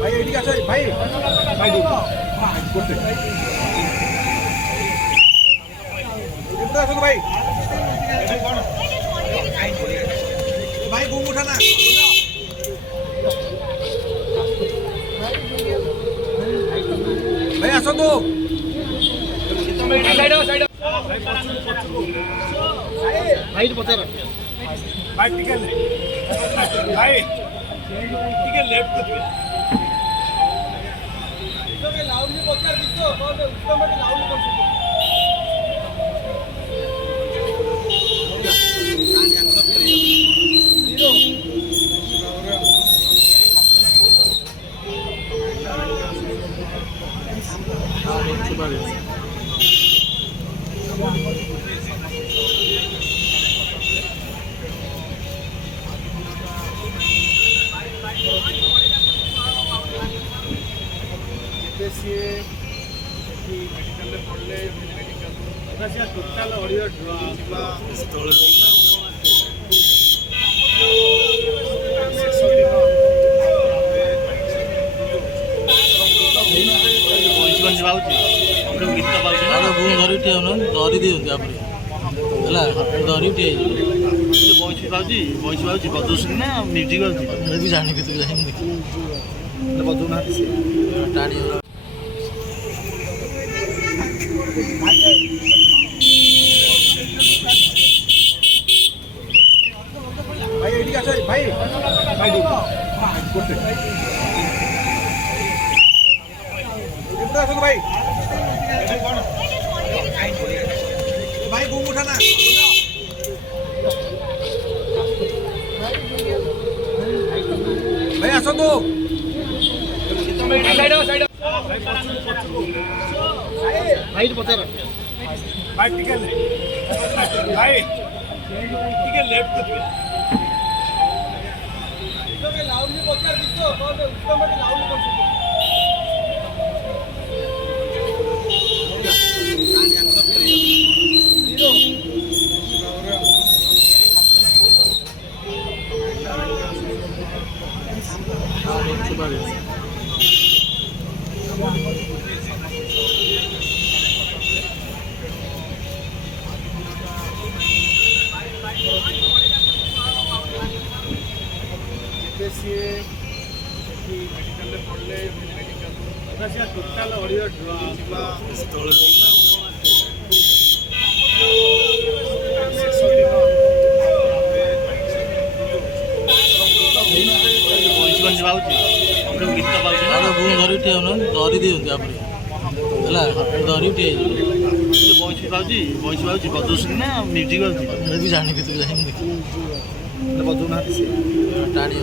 ভাই এদিকে আসো ভাই ভাই করতে এদিকে আসো ভাই ভাই ঘুম উঠা না ভাই আসো তো भाई पता है भाई टिकट भाई टिकट लेफ्ट को दिए इसके लाउडली पकड़ दिसो कौन उसको मत लाउडली कर सकते कान 100 ସିଏ ମେଡିକାଲରେ ପଡ଼ିଲେ ମେଡିକାଲ ସିଏ ଟୋଟାଲ ଅଡ଼ିଓ ବା ସ୍ଥଳରେ ଶେଷ ଦିନ ବଇଁଶୀ ପାଉଛି ଗୀତ ପାଉଛି ନା ଧରି ଉଠି ହେଉନ ଧରି ଦିଅନ୍ତି ତାପରେ ହେଲା ଧରି ଉଠି ବଇଁଶୀ ପାଉଛି ବଜଉଛନ୍ତି ନା ମ୍ୟୁଜିକ୍ ପାଉଛି ମୁଁ ବି ଜାଣିବି ତୁ ଜାଣିନି ଦେଖିବି ବଜଉନାହାନ୍ତି ସେ ଟାଣି ভাই এদিকে আসো ভাই ভাই করতে এদিকে আসো ভাই ভাই ঘুম উঠা না ভাই আসো তো भाई पता है भाई टिकट भाई टिकट लेफ्ट को दिए इसके लाउडली पकड़ दिसो कौन उसको मत लाउडली कर सकते कान 100 ସିଏ ମେଡିକାଲରେ ପଡ଼ିଲେ ମେଡିକାଲ ସିଏ ଟୋଟାଲ ଅଡ଼ିଓ ବା ସ୍ଥଳରେ ଶେଷ ଦିନ ବଇଁଶୀ ପାଉଛି ଗୀତ ପାଉଛି ନା ମୁଁ ଧରି ଉଠି ହେଉନ ଧରି ଦିଅନ୍ତି ତାପରେ ହେଲା ଧରି ଉଠି ବଇଁଶୀ ପାଉଛି ବଜଉଛନ୍ତି ନା ମ୍ୟୁଜିକ୍ ପାଉଛି ମୁଁ ବି ଜାଣିବି ତୁ ଜାଣିନି ଦେଖିବି ବଜଉନାହାନ୍ତି ସେ ଟାଣି